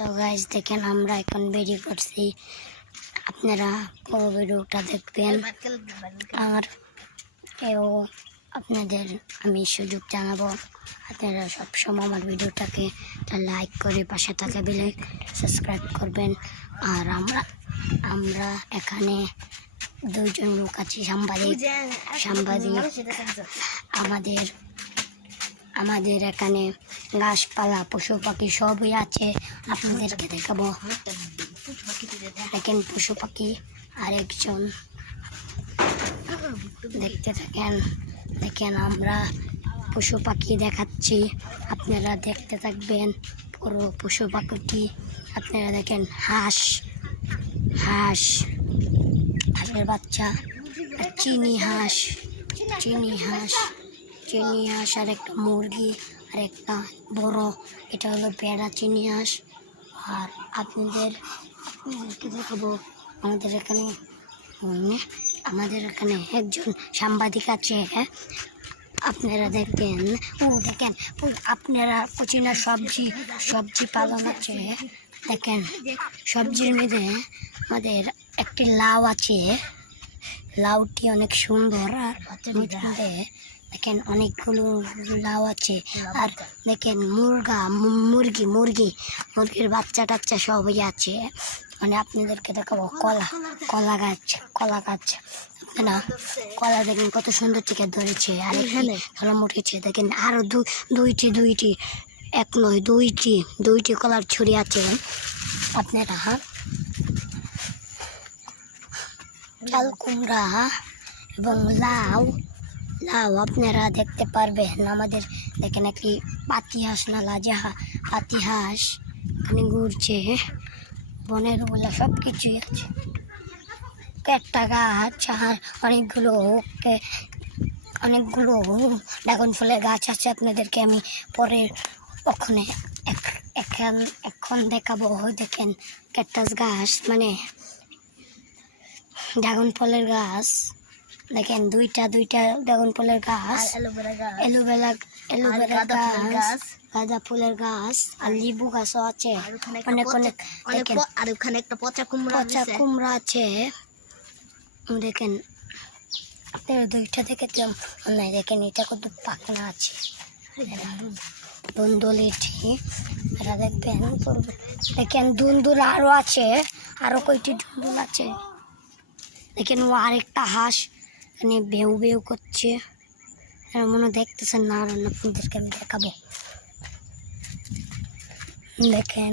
তো গাইস দেখেন আমরা এখন বেরিয়ে পড়ছি, আপনারা পুরো ভিডিওটা দেখবেন। আর কেউ আপনাদের আমি সুযোগ জানাবো, আপনারা সবসময় আমার ভিডিওটাকে লাইক করে পাশে থাকা বেলে সাবস্ক্রাইব করবেন। আর আমরা এখানে দুইজন লোক আছি, সাংবাদিক আমাদের এখানে গাছপালা পশু পাখি সবই আছে, আপনাদেরকে দেখাবো। দেখেন পশু পাখি আরেকজন দেখতে থাকেন। দেখেন আমরা পশু পাখি দেখাচ্ছি, আপনারা দেখতে থাকবেন পুরো পশু পাখিটি। আপনারা দেখেন হাঁসের বাচ্চা, চিনি হাঁস আর একটা মুরগি আর একটা বড়, এটা হলো পেয়ারা চিনি হাঁস। আর আপনাদেরকে দেখাবো আমাদের এখানে একজন সাংবাদিক আছে, আপনারা দেখবেন। দেখেন আপনারা কুচিনা সবজি পালন আছে। দেখেন সবজির মধ্যে আমাদের একটি লাউ আছে, লাউটি অনেক সুন্দর। আর মধ্যে দেখেন অনেকগুলো লাউ আছে। আর দেখেন মুরগির বাচ্চা টাচ্চা সবই আছে। মানে আপনাদেরকে দেখাবো কলা গাছ আপনারা কলা দেখেন কত সুন্দর থেকে ধরেছে। আর এখানে কলম উঠেছে, দেখেন আরো দুইটি এক নয় দুইটি কলার ছুরি আছে। আপনারা চাল কুমড়া এবং লাউ আপনারা দেখতে পারবেন। আমাদের দেখেন একটি পাতি হাঁস পাতি হাঁস এখানে ঘুরছে, বনের ওগুলা সব কিছুই আছে। একটা গাছ আর অনেকগুলো ড্রাগন ফলের গাছ আছে। আপনাদেরকে আমি পরে এখন দেখাবো। দেখেন ক্যাকটাস গাছ, মানে ড্রাগন ফলের গাছ। দেখেন দুইটা ড্রাগন ফলের গাছ, এলোভেরা গাছ, গাঁদা ফুলের গাছ আর লিবু গাছও আছে। আর ওখানে একটা পচা কুমড়া আছে। দেখেন আপনারা দুইটা দেখেন এটা কত পাকনা আছে, দুন্দুলিটি এটা দেখবেন। দেখেন দুন্দুল আরো আছে, আরো কয়টি দুন্দুল আছে। দেখেন ও আরেকটা হাঁস এখানে বেউ করছে, মনে দেখতেছেন না। আর আপনাদেরকে আমি দেখাবো, দেখেন।